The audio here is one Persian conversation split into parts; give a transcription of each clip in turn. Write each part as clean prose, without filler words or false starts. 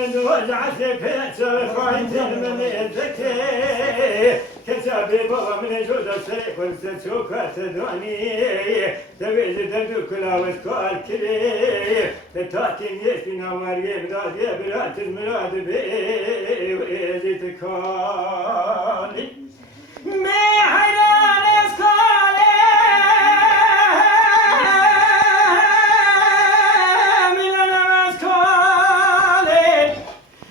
من وزعت في خايت من الذكي كتابي بابا من جود السريق والسوكات دوني تبيز دردو كلا وسكال كبير تتاكين يسنا مريم داد يبرات المراد بي ويزيتكاني ما حيران اسكالي من انا اسكالي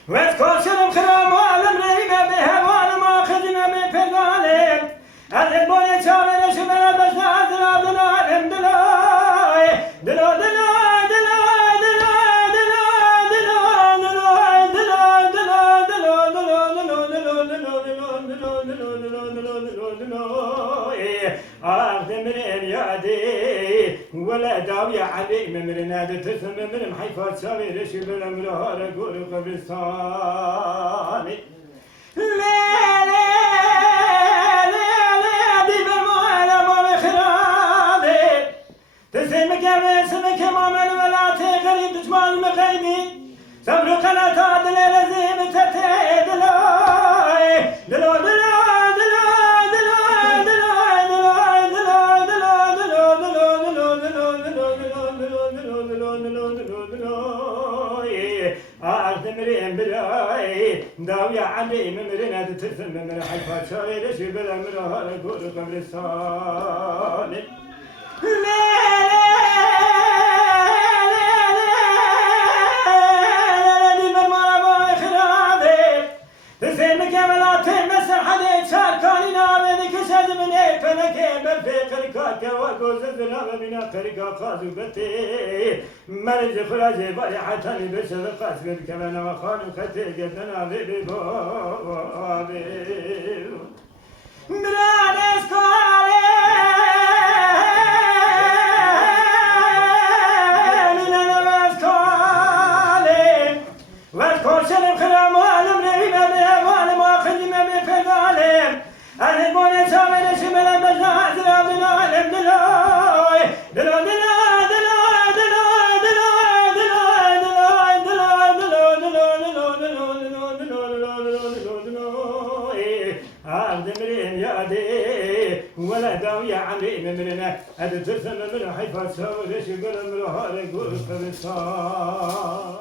واسكال شرم خرام وعلم ريبه بها وانا ما خدنا من فضالي البوني شاور شمال بزاد رابنا دلوي دلو دلو ولا داوية علي من نادي تسمى من حيفا تساوي ليش بالامرار اقول قبرستاني لا لا لا لا دي بالمعالم ومخرابي تسمك يا بسمك يا ماما ولا تغريب تجمال مغيبي صبروا قناة عدل لزيم تتدلوي دلو دلو داوية علي من مرينا تتسم من حيفا شاير شي بالامرها نقول قبل الصالح لا دي بالمرة خرابي تسمك يا ملاتي مسر حديد شاركاني نابني كشد من ايه فلكي بالفقر كاكا وقوز الزلام بنا قرقا قازو بتي مرج خراجي بريحتاني بشر قاسم كمان وخانو خطي قدنا ببابي مرانس كالي لنا واسكالي واسكال شرم خرام وعلم ريبا بها وعلم واخدم من فضالي البوني شامل شمال بزاد رابنا علم دلوي دلو دلو ولا داوية عمري ممرنا أدتسم من حيفا سوى ليش قلم رهار يقول فبصار